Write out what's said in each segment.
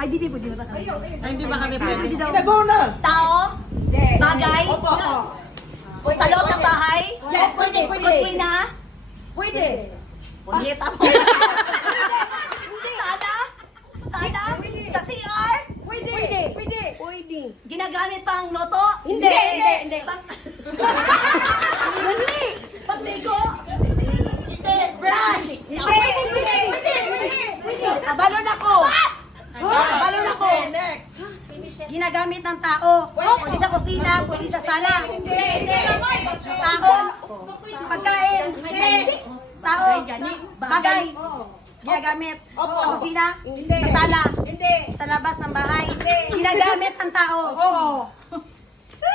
Ay, di pwede na tayo. Ay, hindi ba kami pwede? Pwede daw. Go na! Tao? Bagay? Sa loob ng bahay? Pwede. Kusina? Pwede. Punyeta mo. Sala? Sala? Sa CR? Pwede. Ginagamit pang loto? Hindi. Pagligo? Hindi. Brush? Balon ako. Balon ako. Next! Ginagamit ng tao. Pwede sa kusina, pwede sa sala. Tao. Pagkain. Tao. Bagay. Ginagamit sa kusina, sa sala, sa labas ng bahay. Ginagamit ng tao.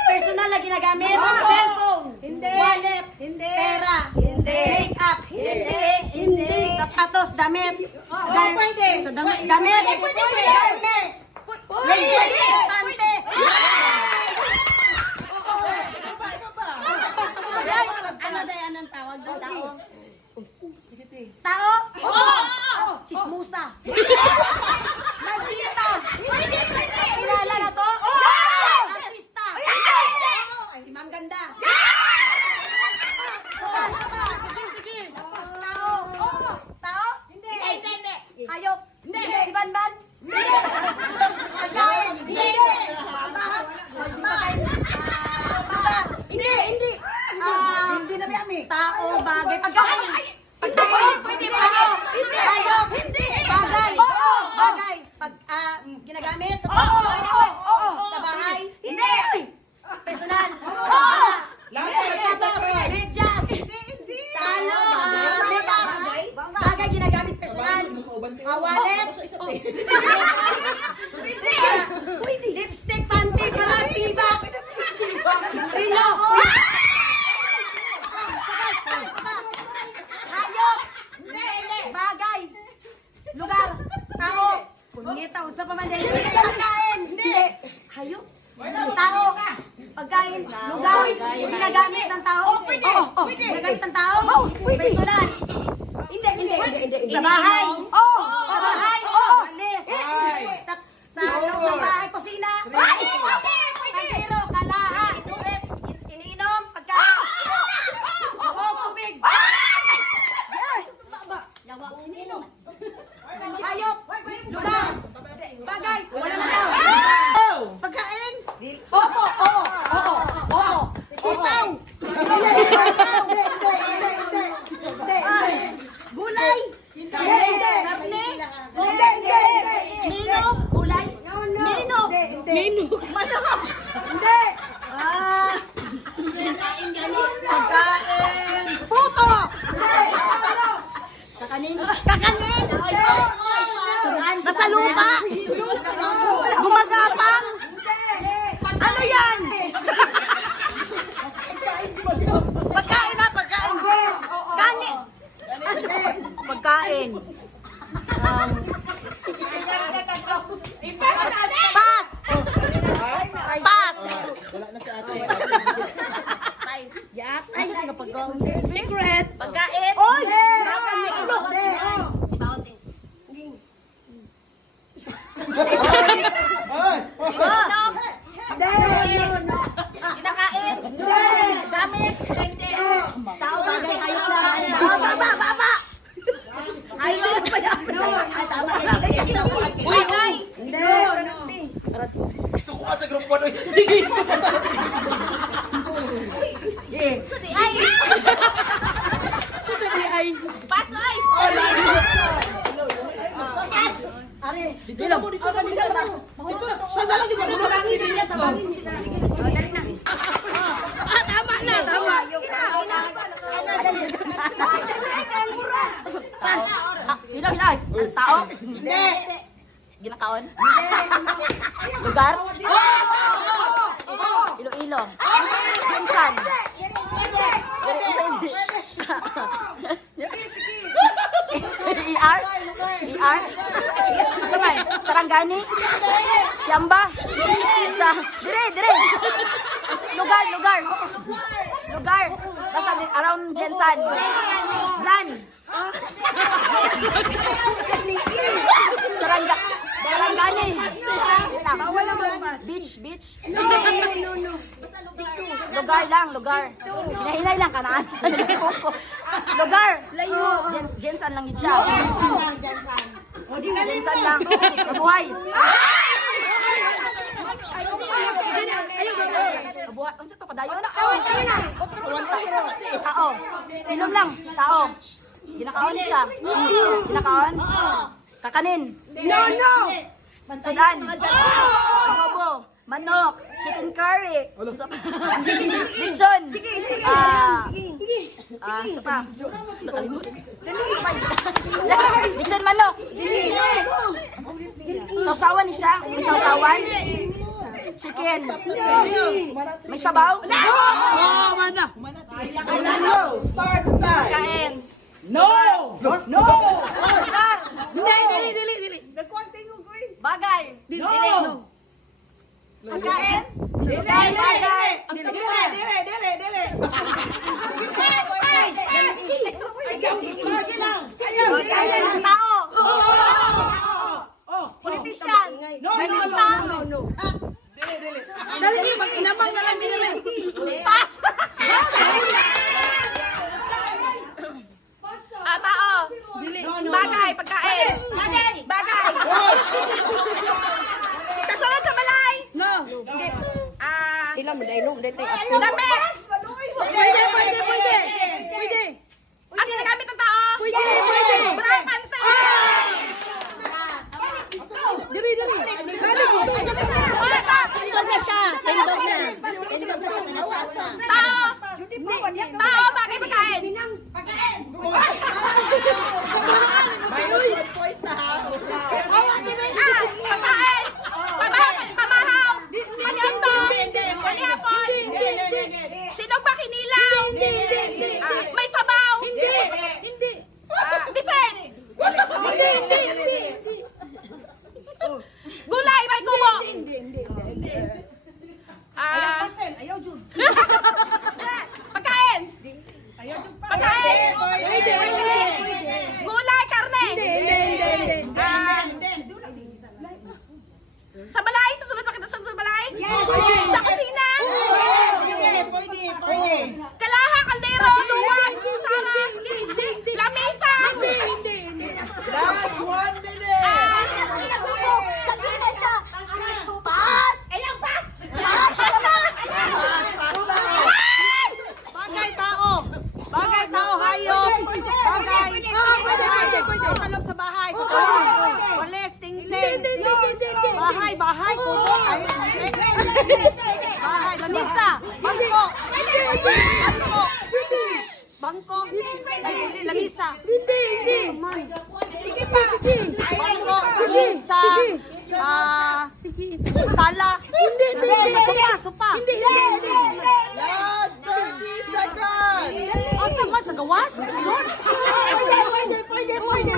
Personal na ginagamit. Cellphone. Wallet. Pera. Make-up. Lipstick. Sapatos. Damit. Pwede! Damit. Garment. Lingerie. Pante. Ikaw pa! Anong tawag doon? Sige, te. Tao? Chismusa. Maldita. Kilala na to? Artista. Si Ma'am Ganda. Sige. Tao? Tao? Hindi. Hayop? Si Banban? Pagkain? Pagkain? Bagat? Hindi na biyami. Tao, bagay, pagkain. Pagkain. Tao. Hayop. Bagay. Bagay. Ginagamit sa sa bahay. Personal. Last Medyas. Talo. Makeup. Bagay ginagamit personal. Wallet. Lipstick, panty, paratiba. Rilo. Hayop. Bagay. Lugar. Tao. Punyeta, usa pa man dyan. Pagkain. Hayop. Tao. Pagkain. Lugar. Ginagamit ng tao. Ginagamit ng tao. Personal. Sa bahay. Sa bahay. Walis. Sa loob ng bahay. Kusina. Kaldero. Kalaha. Tubig. Iniinom. Pagkain. Tubig. Iniinom. Hayop. Lugar. Bagay. Wala na daw. Pagkain. Sitaw. Gulay. Karne. Minog. Minog. Manok. Pagkain. Puto. Kakanin. Nasa lupa. Gumagapang. Ano yan? Pagkain na, pagkain. Kanin. Pagkain. Pass. Pass. Wala na si ate. Yak. Ay, hindi ka pagkain. Secret. Pagkain? Oy! Kinakain? Gamit? Sao bagay? Hayop na? Baba! Hayop? Ay, tama yan. Uy, ay! Suko ka sa grupo doon. Sige! Pass, ay! Ari, Dito na mo, dito na mo. Ito, siya na lang yung magulo ng ibigay. tama na. Hilay. Tao? Hindi. Ginakaon? Lugar? Iloilo? Pinsan? ER? Sabay? Sarangani? Yamba? Sa? Dire! Lugar! Basta around Jensan? Blan? Sarangani? Sarangani. Bawal naman. Beach. Lugar lang, lugar. Hinahinay lang kanaan. Lugar. Jensan lang yun siya. Jensan lang. Mabuhay. Mabuhay. Ano sa to? Padayon? Tao. Inom lang. Tao. Ginakaon siya. Ginakaon? Kakanin. Sudan. Adobo. Manok. Chicken curry. Lechon. Isa pa. Nakalimutan. Lechon manok. Sausawan ni siya. May sausawan. Chicken. May sabaw. Start the time. Kain. No! Dili. Bagay. No! Pagkain. Bagay. Tao. Politician. Minister. Dali, mag-inamang na lang din. Pass. Tao. Bagay. Pagkain. Bagay. Kasunod sa balay. No. Damit. Pwede. Ang ginagamit ng tao. Pwede. Brang pante. Dili. Tao. Bagay. Pagkain. Minus 1 point na ha. Pagkain. Pamahaw. Panyanto. Panihapon. Sinog ba kinilaw? May sabaw. Hindi. Dessert. Gulay. May kubo. Pagkain. Pagkain. Gulay, karne. Sa balay, sa sunod sa balay? Sa kusina? Pwede. Kalaha, kaldero, luwag, kutsara, lamesa. Last 1 minute. Sa gina siya. Pass. Ayang pass. Bagay tao, hayop. Bagay. Sa loob sa bahay. Walis, ting-ting. Bahay, kubo. Bahay, lamisa. Bangko. Bangko. Lamisa. Bangko, lamisa. Sala. Supa. Last 30 seconds. Oh, saman sa gawas?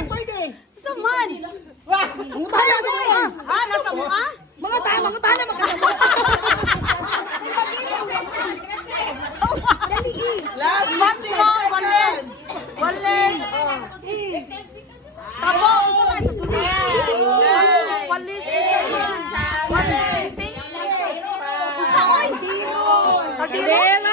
Pwede. Saman. Nasa mo, ah? Mga tana. Last 50 seconds. Walis. Tabo. Sa sunod. Walis. Usa, oy. Tagiro.